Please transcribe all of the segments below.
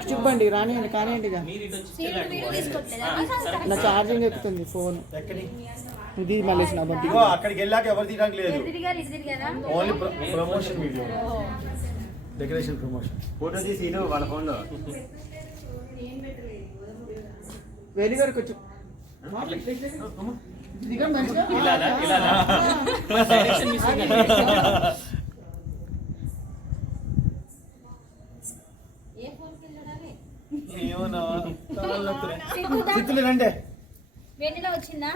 చిక్బండి రాని కానివ్వండి నా ఛార్జింగ్ ఎక్కుతుంది ఫోన్ ఇది మళ్ళీ అక్కడికి వెళ్ళాక ఎవరు తీయడానికి లేదు only promotion video decoration promotion photo తీసి వాళ్ళ ఫోన్లో వెరీ వరకు వచ్చి రండి వచ్చిందా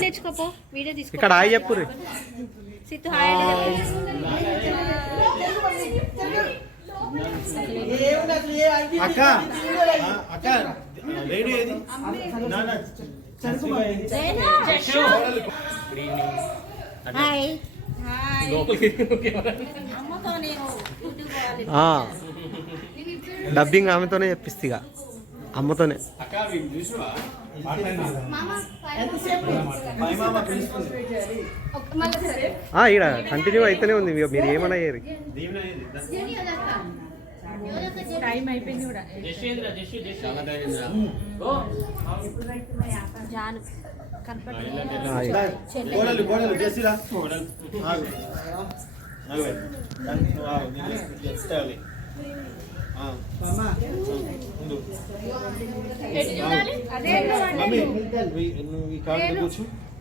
తెచ్చుకోపో వీడియో తీసుకో ఇక్కడ హాయ్ చెప్పు సిత్తు హాయ్ అక్క అక్క రేడియో ఏది హాయ్ డబ్బింగ్ ఆమెతోనే చెప్పిస్తా ఇక అమ్మతోనే ఈడ కంటిన్యూ అయితేనే ఉంది మీరు ఏమన్నా అయ్యారు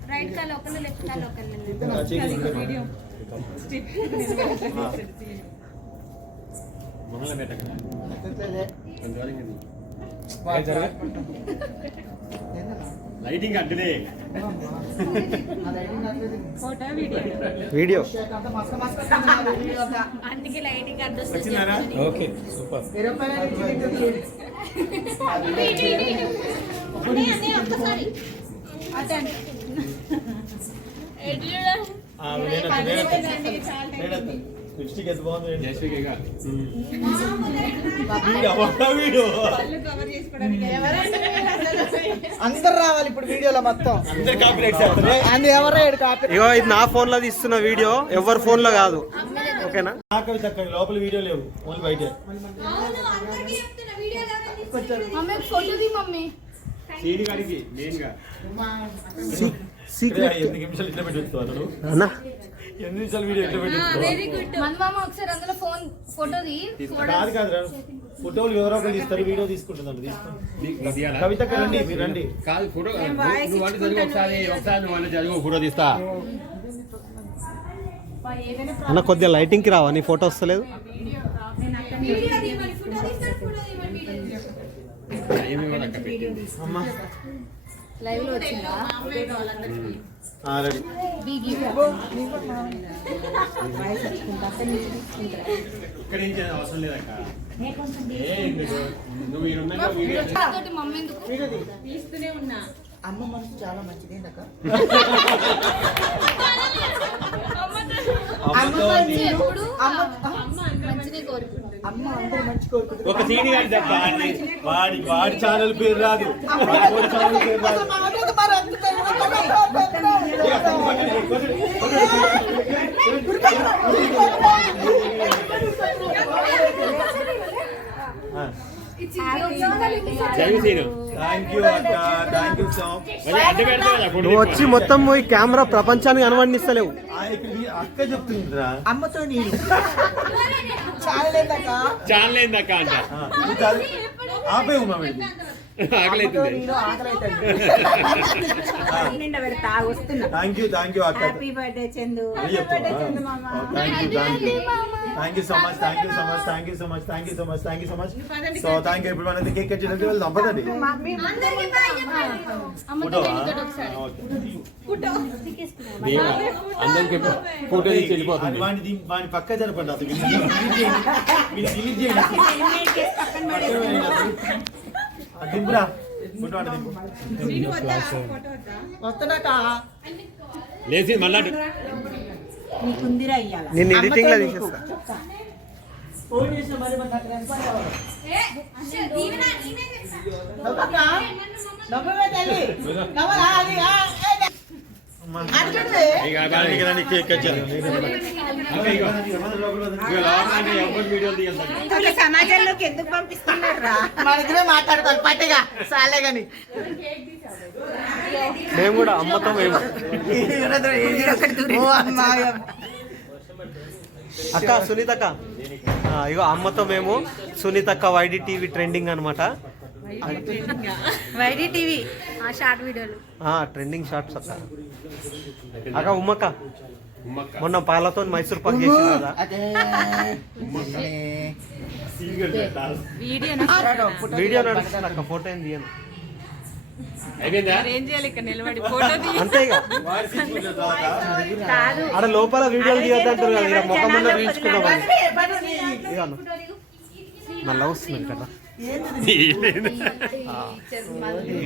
రైట్ కాల్ ఒకళ్ళు లెఫ్ట్ కాల్ ఒకళ్ళు లైటింగ్ అంటే వీడియో అందుకే లైటింగ్ అడ్డు ఓకే సూపర్ ఒక్కసారి లిప్స్టిక్ ఎంత బాగుంది అందరు రావాలి ఇప్పుడు వీడియోలో మొత్తం ఇగో ఇది నా ఫోన్ లో తీస్తున్న వీడియో ఎవరి ఫోన్ లో కాదు ఓకేనా లోపల వీడియో లేవు ఓన్లీ బయటే సీడీ గారికి మెయిన్ గా ఎన్ని నిమిషాలు ఇట్లా పెట్టి అతను ఎన్ని నిమిషాలు వీడియో ఇట్లా పెట్టి ఒకసారి అందులో ఫోన్ ఫోటో కాదు కాదు ఫోటోలు ఎవరో ఒకరు తీస్తారు వీడియో తీసుకుంటుందండి తీసుకోండి కవిత రండి మీరు రండి కాదు ఫోటో ఒకసారి ఫోటో తీస్తా అన్న కొద్దిగా లైటింగ్ కి రావా నీ ఫోటో వస్తలేదు లైవ్ లో వచ్చిందా ఇక్కడ అవసరం లేదక్క మమ్మీ తీస్తూనే ఉన్నా అమ్మ మనసు చాలా మంచిది అమ్మ అందరూ మంచి కోరుకుంటుంది ఒక సీడీ వాడి ఛానల్ పేరు రాదు ఛానల్ పేరు రాదు నువ్వు వచ్చి మొత్తం ఈ కెమెరా ప్రపంచానికి అనువర్ణిస్తలేవు అక్క చెప్తుందిరా అమ్మతో నేను ఛానల్ ఏందక్క అంట ఆపే ఉమా ఆకలి థ్యాంక్ యూ అక్క happy birthday Chandu thank you so much so thank you ఇప్పుడు మనం కేక్ కట్ చేయడానికి వెళ్దాం పదండి ఫోటో తీసి వెళ్ళిపోతుంది వాడిని పక్క జరపండి అసలు దింపురా ఫోటో అంటే దింపు. వస్తాడాక లేచి మళ్ళా నీకుందిరా ఇయ్యాల నేను ఎడిటింగ్ లో తీసేస్తా. ఫోన్ చేసిన మరి మన రెస్పాన్స్ అవ్వదు. నవ్వక నవ్వవే తల్లి నవ్వరా అది అర్జున్లే సమాజంలోకి ఎందుకు పంపిస్తున్నారా మన ఇద్దరే మాట్లాడుకోవాలి పట్టగా సాలే గాని మేము కూడా అమ్మతో మేము. అక్క సునీత అక్క ఇగో అమ్మతో మేము సునీత అక్క వైడి టీవీ ట్రెండింగ్ అనమాట. వైడి టీవీ ఆ షార్ట్ వీడియోలు ట్రెండింగ్ షార్ట్స్ అక్క. అక్క ఉమ్మక్క మొన్న పాలతో మైసూర్ పాక్ చేసింది కదా. వీడియో నడుస్తుంది అక్క, ఫోటో ఏం తీయను. అయిపోయిందా? అంతే ఇక ఆడ లోపల వీడియోలు తీయొద్దంటారు కదా, ఇక ముఖం ముందు తీయించుకున్నామని. ఇక మళ్ళీ వస్తుంది కదా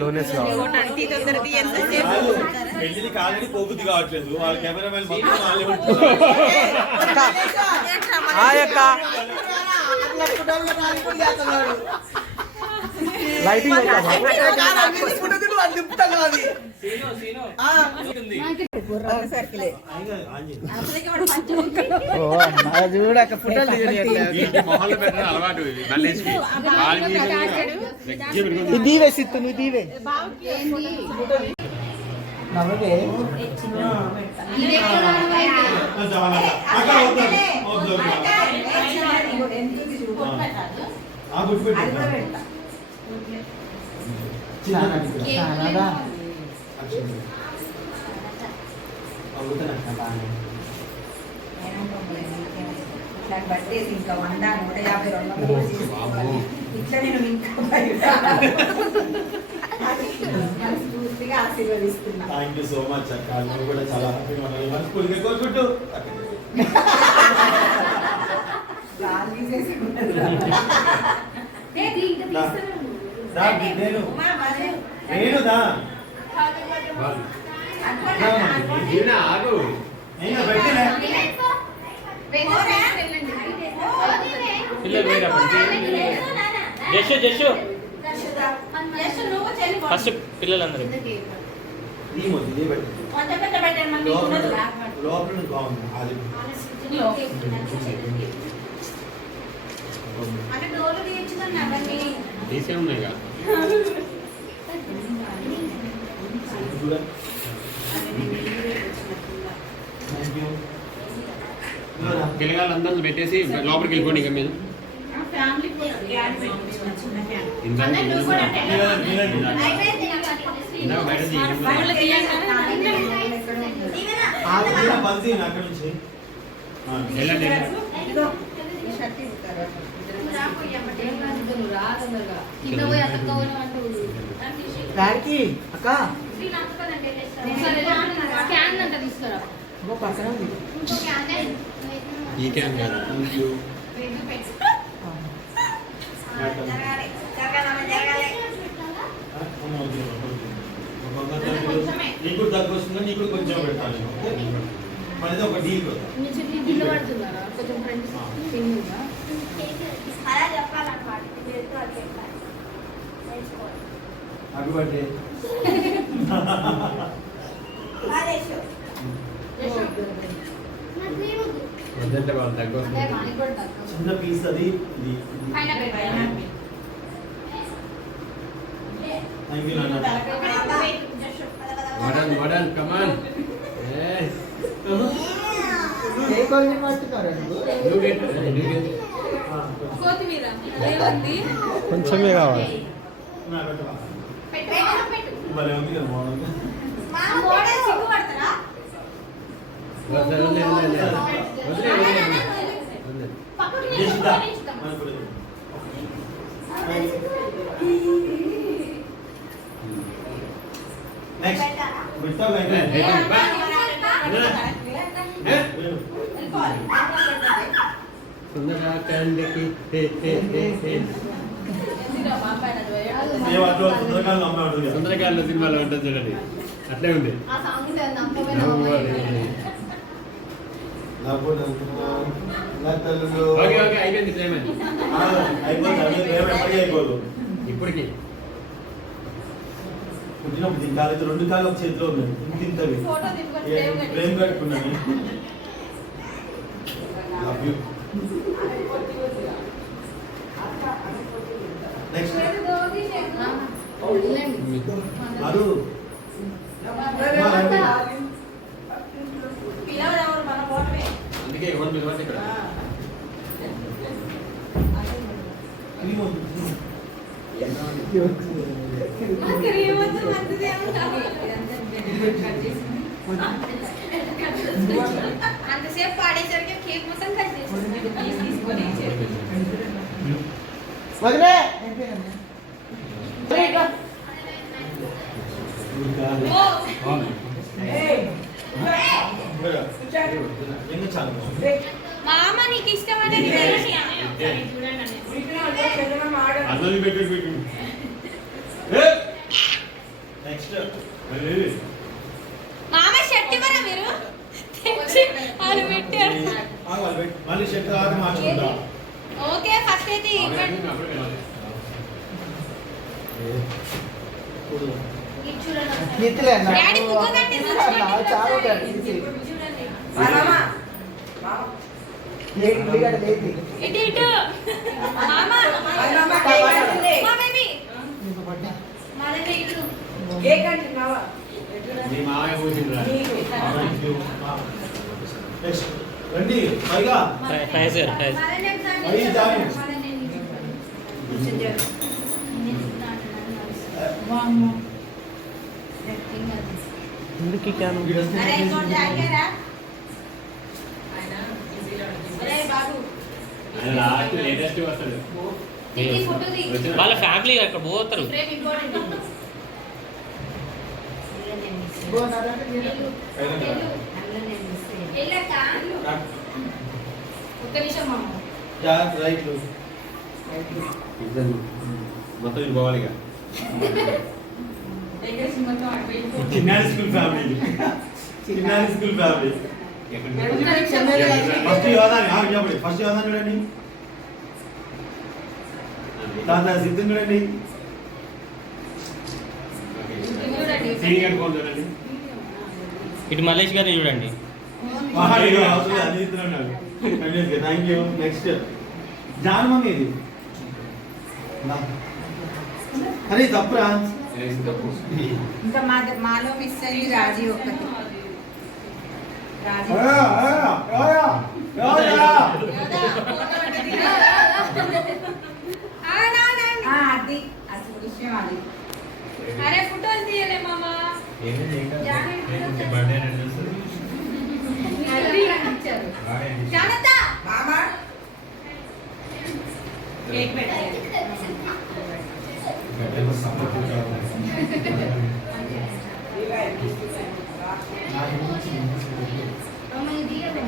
లోనెస్ కావాలి. పెళ్లికి ఆల్రెడీ పోగుద్ది కావట్లేదు వాళ్ళ కెమెరామెన్ లైటింగ్ చూడక ఫోటోలు మొహంలో పెట్టిన అలవాటు ఇది. మళ్ళీ దీవే సిత్తు నువ్వు దీవే నవ్వకే బట్టేసి ఇంకా 100, 150, 200 ఇట్లా నేను ఇంకా మనస్ఫూర్తిగా ఆశీర్వదిస్తున్నా. థ్యాంక్ యూ సో మచ్ అక్క, నువ్వు కూడా చాలా హ్యాపీగా ఉండాలి. మనస్ఫూర్తిగా కోరుకుంటూ గాలి తీసేసి ఉండదు. నేనుదా ఆగు. పెట్టినా ఫస్ట్ పిల్లలందరూ లోపల బాగుంది అది తీసే ఉన్నాయి కదా. పిల్లగాళ్ళందరూ పెట్టేసి లోపలికి వెళ్ళిపోండి. ఇంకా మీరు అక్కడ నుంచి వెళ్ళండి. గారికి అక్క స్కాన్ అంట తీసుకురా. పక్కన ఉంది ఈ క్యాన్ కాదు. నీకు దగ్గర వస్తుందో నీకు కొంచెం పెట్టాలి. మనది ఒక డీల్ కదా. బిల్లు పడుతున్నారా కొంచెం ఫ్రెండ్స్ హ్యాపీ బర్త్డే. వద్దంటే వాళ్ళు తగ్గ చిన్న పీస్ అది ఇది. థ్యాంక్ యూ నాన్న. మోడల్ మోడల్ కమాన్. ఏ కాలేజీ మాట్లాడుతున్నారు కొంచెమే కావాలి. నా పెట్టవా? భలే ఉంది కదా మోడల్. నెక్స్ట్ వింటావు సుందర కండికి మేము అట్లా సుందరకాండ అమ్మాయి ఉంటుంది కదా. సుందరకాండ సినిమాలో ఉంటుంది చూడండి, అట్లే ఉంది. ఆ సాంగ్ ఉంటుంది, నమ్మకమైన ఓకే ఓకే అయిపోయింది ప్రేమ అయిపోతుంది, ఎప్పటికీ అయిపోదు. ఇప్పటికి పుట్టినప్పుడు దీని కాలు రెండు కాళ్ళు ఒక చేతిలో ఉన్నాయి, ఇంతవి ఫోటో తిప్పుకొని ప్రేమ కట్టుకున్నాను. Love you. Next. అరు అందుకే ఎవరు పిలవండి ఇక్కడ. అంతసేపు పాడేసరికి కేక్ మొత్తం కట్ తీసుకొని వదిలే మామ నీకు ఇష్టమైన అన్నది పెట్టి పెట్టు. నెక్స్ట్ మామ షర్ట్ ఇవ్వరా మీరు తెచ్చి అది పెట్టారు. మళ్ళీ చెట్టు ఆగి మార్చుకుంటా. ఓకే ఫస్ట్ అయితే ఇవ్వండి. ఇది చూడండి. డాడీ బుక్ కట్టి చాలా ఇటు ఇటు మామ మా బేబీ మాదే ఇటు కేక్ అంటే మావా మీ మామయ్య కూర్చుంటారా? నెక్స్ట్ రండి పైగా హాయ్ సార్, హాయ్. అయ్యి జాయిన్. ఎందుకు ఈ క్యాన్ అరే ఇంకోటి జాకేరా అరే బాబు ఆయన లాస్ట్ లేటెస్ట్ వస్తాడు. ఇది ఫోటో ది. వచ్చిన- వాళ్ళ ఫ్యామిలీ అక్కడ పోతారు. Frame important. ఎల్లక ఒక్క నిమిషం మామ. రైట్ ఇద్దరు మొత్తం ఇది పోవాలి ఇక. వెంకటేష్ మొత్తం అటు చిన్నారి స్కూల్ ఫ్యామిలీ, చిన్నారి స్కూల్ ఫ్యామిలీ. ఎక్కడ ఫస్ట్ యోధాని ఫస్ట్ యోధాని చూడండి, దాని సిద్ధం చూడండి. సీనియర్ ఫోన్ చూడండి. ఇటు మల్లేష్ గారిని చూడండి. Thank you. Next John mummy ఇది అరే తప్పురా. ఇంకా మాలో మిస్ అయ్యి రాజీ ఒక్కటి రాజీ అది అసలు విషయం అది అరే ఫోటోలు తీయలే మామ. జానత బాబా కేక్ పెట్టాలి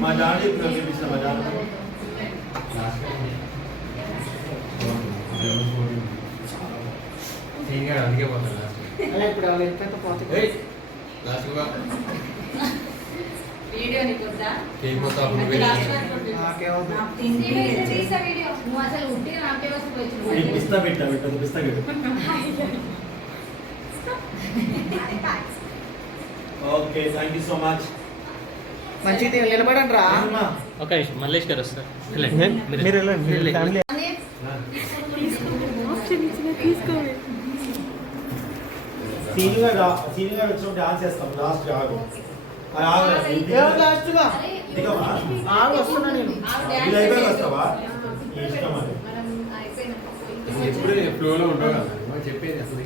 మా డాడీ చూపిస్తాం మా డాడీ. సీనియర్ అందుకే పోతాడు లాస్ట్. ఇప్పుడు వాళ్ళు ఎప్పుడైతే పోతే లాస్ట్ వీడియో నీకు వద్దా కేక్ మొత్తం అప్పుడు లాస్ట్ వేసి- వరకు నాకేమవుతుంది నాకు తిండి తీసా వీడియో. నువ్వు అసలు ఉట్టిగా నాకే వస్తు ఈ పిస్తా పెట్టా పిస్తా పెట్టు. Okay thank you so much. మంచిది నిలబడండి రా. ఒక నిమిషం, మల్లేష్ గారు వస్తారు. మీరు వెళ్ళండి, మీరు ఫ్యామిలీ సీనియర్ వచ్చినప్పుడు డాన్స్ చేస్తాం లాస్ట్ ఆగు. లాస్ట్గా దిగమా? వస్తున్నా నేను. ఇది అయిపోయి వస్తావా? నీ ఇష్టం అది. ఎప్పుడు ఫ్లోలో ఉంటావు కదా నువ్వు చెప్పేది అసలు.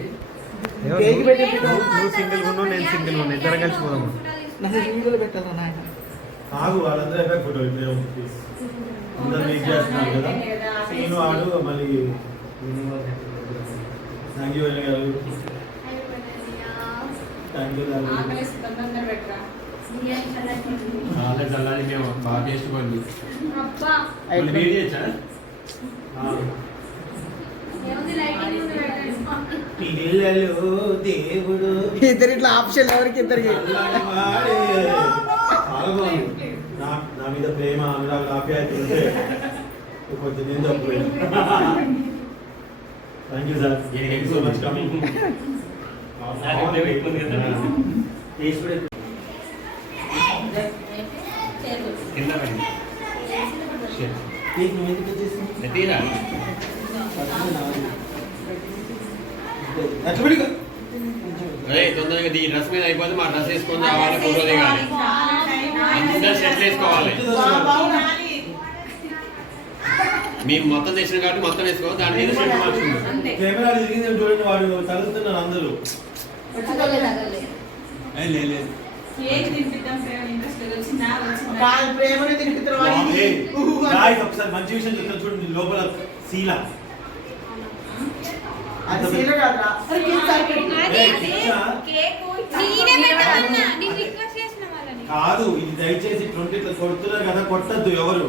కేక్ పెట్టి నువ్వు సింగిల్ ఉన్నావు, నేను సింగిల్ ఉన్నా, ఇద్దరం కలిసి పోదాము. నన్ను సింగిల్ పెట్టారా నాయన. ఆగు వాళ్ళందరూ అయిపోయి ఫోటో ఇద్దరు ప్లీజ్. అందరు మేక్ చేస్తున్నారు కదా. నేను ఆడు మళ్ళీ థ్యాంక్ యూ వెరీ గారు. థ్యాంక్ యూ ఆకలిసి తొందరగా పెట్టరా చాలా చల్లారి మేము బాగా టేస్ట్ పడింది. అబ్బా వేడి చేయొచ్చా? ఏముంది లైటింగ్ ఉంది పెట్టండి. పిల్లలు దేవుడు ఇద్దరు ఇట్లా ఆప్షన్ ఎవరికి ఇద్దరికి అల్లాడి వాడే. చాలా బాగుంది. నా మీద ప్రేమ అనురాగ ఆప్యాయత ఉంటే కొంచెం నేను తప్పులేదు. Thank you sir, thank you so much coming. కింద పడింది. ఎందుకు వచ్చేసింది తీరా తొందరగా ఈ డ్రెస్ మీద అయిపోతే మా డ్రెస్ వేసుకొని రావాలి, ఫోటో దిగాలి. అందరూ షర్ట్లు వేసుకోవాలి. మేము మొత్తం తెచ్చిన కాబట్టి మొత్తం వేసుకోవాలి, దాని మీద షర్ట్ మార్చుకుంటాం. కెమెరా తిరిగింది చూడండి, వాడు తగులుతున్నారు అందరూ. లేదు కాదు ప్రేమని తినిపిస్తారు గాయ్స్, ఒకసారి మంచి విషయం చెప్తాను చూడండి. లోపల శీల అది సీల కాదురా. నేనే పెట్టమన్నా, నేను రిక్వెస్ట్ చేసిన వాళ్ళని. కాదు, ఇది దయచేసి 20 ఇట్లా కొడుతున్నారు కదా, కొట్టద్దు ఎవరు.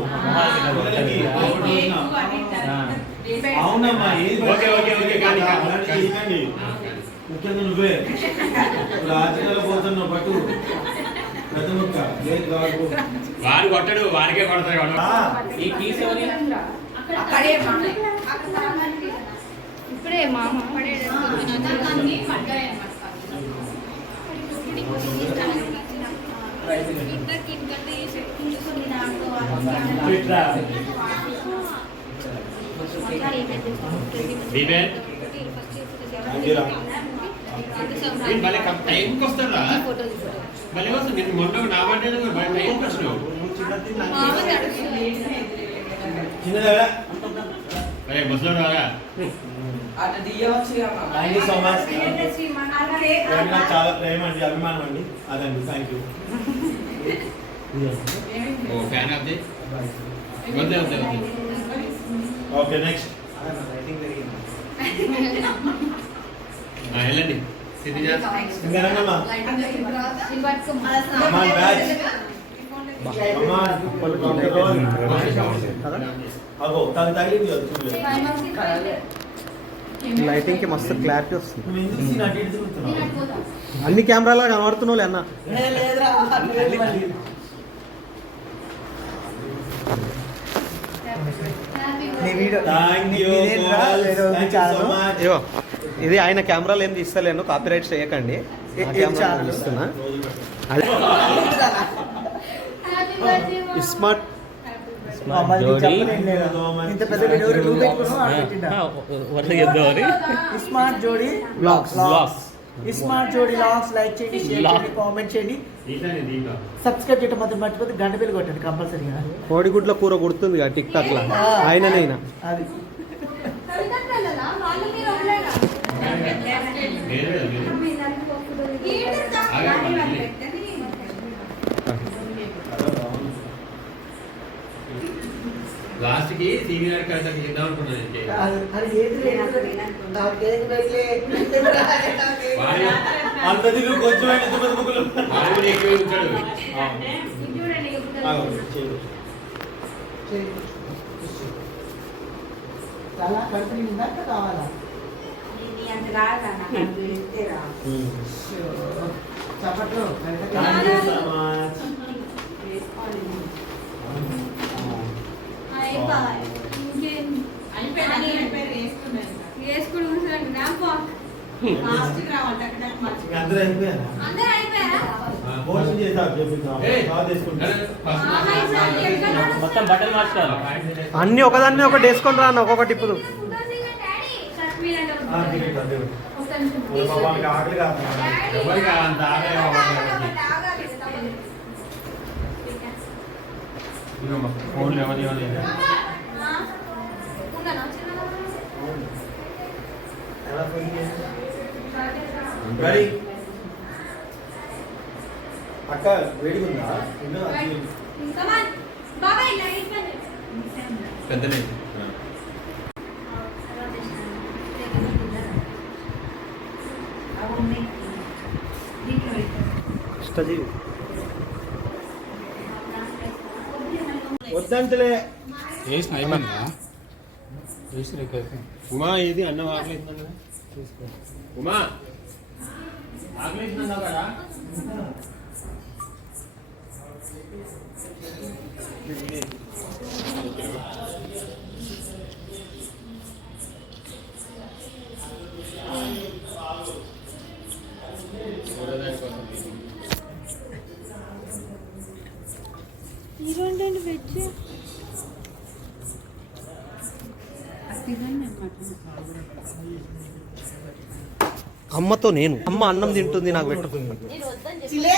అవునమ్మా, ఏది ఓకే, ఓకే, ఓకే, కానీ, అలాంటివి చేయకండి. ముఖ్యంగా నువ్వే రాజకీయాలు పోతున్నావు పట్టు పెద్ద ముక్క లేదు రాదు. వాడు కొట్టడు, వాడికే కొడతాడు వాడు. ఈ పీస్ ఎవరి అక్కడే ఇప్పుడే మామ బీబే నేను భలే టైంకి వస్తారా? భలే వస్తుంది. నేను మొన్న నా బర్త్డే టైంకి వచ్చినావు. చిన్నదా. అరే ముసలోడు రాగా. Thank you so much. నాకు చాలా ప్రేమ అండి, అభిమానం అండి. అదండి, థ్యాంక్ యూ. ఓ ఫ్యాన్ ఆఫ్ ది వద్దే వద్దే వద్దే. ఓకే, నెక్స్ట్ వెళ్ళండి సిద్ధిజా. ఇంకా రండమ్మా. అమ్మా బ్యాచ్ అమ్మా అగో తను తగిలింది కదా చూడలేదు. లైటింగ్ కి మస్తు క్లారిటీ వస్తుంది. నువ్వు ఎందుకు సీన్ అటు ఇటు తిరుగుతున్నావు? అన్ని కెమెరాలా కనబడుతున్నావు అన్న. లేదురా నీ video thank you so much. ఇగో ఇది ఆయన కెమెరాలు ఏం తీస్తలేను, కాపీ రైట్స్ చేయకండి. ఇస్తున్నా స్మార్ట్ ఇంత పెద్ద వీడియో నువ్వు పెట్టుకున్నావు. స్మార్ట్ జోడి బ్లాగ్స్ స్మార్ట్ జోడి లాగ్స్ లైక్ చేయండి, షేర్ చేయండి, కామెంట్ చేయండి, సబ్స్క్రైబ్ చేయడం మాత్రం మర్చిపోతే గంట బిల్ కొట్టండి కంపల్సరీగా. కోడిగుడ్ల కూర గుర్తుంది టిక్ టాక్ లా ఆయననైనా. అది లాస్ట్ కి సీనియర్ కడతాకి చేద్దాం అనుకున్నాను. అది ఏది అంత దిగు కొంచెం ఎంత పెద్ద బుక్కులు వాడు ఎక్కువ ఉంచాడు. చాలా కడుపు నిండా కావాలా అంత కాదు చప్పట్లు థ్యాంక్ యూ సో మచ్. అందరూ అయిపోయారా? భోజనం చేద్దాం చెప్పిందాం. మొత్తం బట్టలు మార్చుకోవాలి. అన్ని ఒకదాని మీద ఒకటి వేసుకొని రా అన్న, ఒక్కొక్కటి ఇప్పుడు. ఆకలి కాదు. ఎవరికి అంత ఆడే ఫోన్లు ఎవరి రెడీ అక్క వేడిగుందా? పెద్దనే కష్టజీవి వద్దంటలే. ఉమా ఇది అన్నం ఆకలి ఉమా ఆకలిస్తున్నావు కదా ఈరోజు వెజ్ అమ్మతో నేను అమ్మ అన్నం తింటుంది నాకు పెట్టుకుంది నేను వద్దని చెప్పి చిలే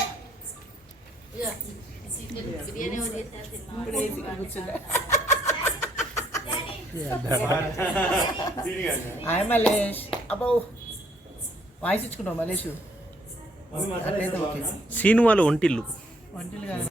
బిర్యానీ వదిలేసాను హాయ్ మలేష్ అబ్బో వాయిస్ ఇచ్చుకుంటాం మలేష్ అట్లయితే ఓకే సీను వాళ్ళు ఒంటిల్లు వంటిలు కాదు